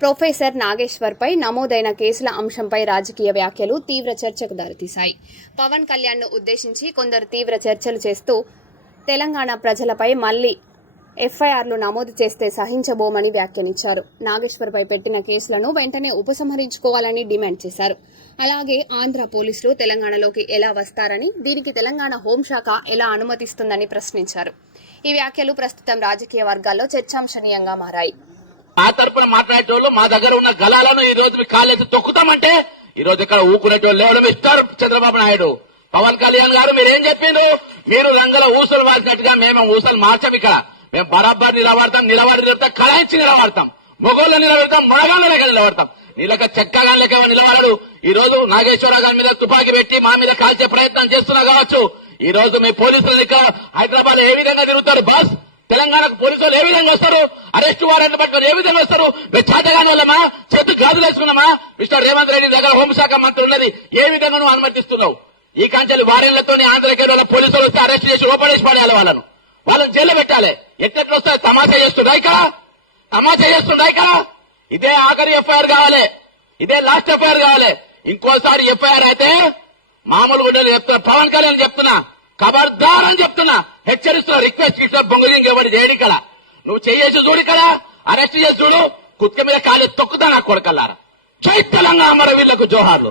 Professor నాగేశ్వర్పై నమోదైన కేసుల అంశంపై రాజకీయ వ్యాఖ్యలు తీవ్ర చర్చకు దారితీశాయి. పవన్ కళ్యాణ్ను ఉద్దేశించి కొందరు తీవ్ర చర్చలు చేస్తూ తెలంగాణ ప్రజలపై మళ్లీ ఎఫ్ఐఆర్లు నమోదు చేస్తే సహించబోమని వ్యాఖ్యానించారు. నాగేశ్వర్పై పెట్టిన కేసులను వెంటనే ఉపసంహరించుకోవాలని డిమాండ్ చేశారు. అలాగే ఆంధ్ర పోలీసులు తెలంగాణలోకి ఎలా వస్తారని, దీనికి తెలంగాణ హోంశాఖ ఎలా అనుమతిస్తుందని ప్రశ్నించారు. ఈ వ్యాఖ్యలు ప్రస్తుతం రాజకీయ వర్గాల్లో చర్చాంశనీయంగా మారాయి. మా తరపున మాట్లాడేటోళ్ళు మా దగ్గర ఉన్న గలాలను ఈ రోజు మీ కాళ్ళెత్తి తొక్కుతామంటే ఈ రోజు ఇక్కడ ఊకునేటోళ్ళు లేవడం మిస్టర్ చంద్రబాబు నాయుడు. పవన్ కళ్యాణ్ గారు మీరేం చెప్పిండ్రు? మీరు రంగుల ఊసలు వాసినట్టుగా మేము ఊసలు మార్చాం. ఇక్కడ మేము బరాబర్ నిలబడతాం, కళాయించి నిలబడతాం, మొగోళ్ళు నిలబెడతాం, మొనగాళ్ళ లెక్క నిలబడతాం. నీళ్ళక చెక్కగా లెక్క నిలబడడు. ఈ రోజు నాగేశ్వరరావు గారి మీద తుపాకీ పెట్టి మా మీద కాల్చే ప్రయత్నం చేస్తున్నా కావచ్చు. ఈ రోజు మీ పోలీసులు ఇక్కడ హైదరాబాద్ ఏ విధంగా తిరుగుతారు బాస్? తెలంగాణకు పోలీసులు ఏ విధంగా వస్తారు? అరెస్ట్ వారెంట్ పట్టుకొని ఏ విధంగా వస్తారు? మేము చేతగాని వాళ్ళమా? చేతు గాజులు వేసుకున్నామా? మిస్టర్ రేవంత్ రెడ్డి దగ్గర హోంశాఖ మంత్రి ఉన్నది, ఏ విధంగా నువ్వు అనుమతిస్తున్నావు? ఈ కాంచెలు వారెంట్లతో ఆంధ్రకేరళ వాళ్ళ పోలీసులు వస్తే అరెస్ట్ చేసి ఓపెనేసి పడేయాలి, వాళ్ళని జైల్లో పెట్టాలి. ఎట్లెట్లు వస్తాయి? తమాషా చేస్తుండ్రా ఇక్కడ. ఇదే ఆఖరి ఎఫ్ఐఆర్ కావాలి, ఇదే లాస్ట్ ఎఫ్ఐఆర్ కావాలి. ఇంకోసారి ఎఫ్ఐఆర్ అయితే మామూలు గుడ్డలు చెప్తున్నా, పవన్ కళ్యాణ్ చెప్తున్నా, ఖబర్దార్ అని చెప్తున్నా, హెచ్చరిస్తున్నా. రిక్వెస్ట్ ఇట్లా బొంగుదింగ్ ఇవ్వండి చేయడి కదా. నువ్వు చేసి చూడు, కదా అరెస్ట్ చేసి చూడు, కుక్క మీద కాలు తొక్కుతా నా కొడకల్లారా. జై తెలంగాణ అమరవీరులకు జోహార్లు.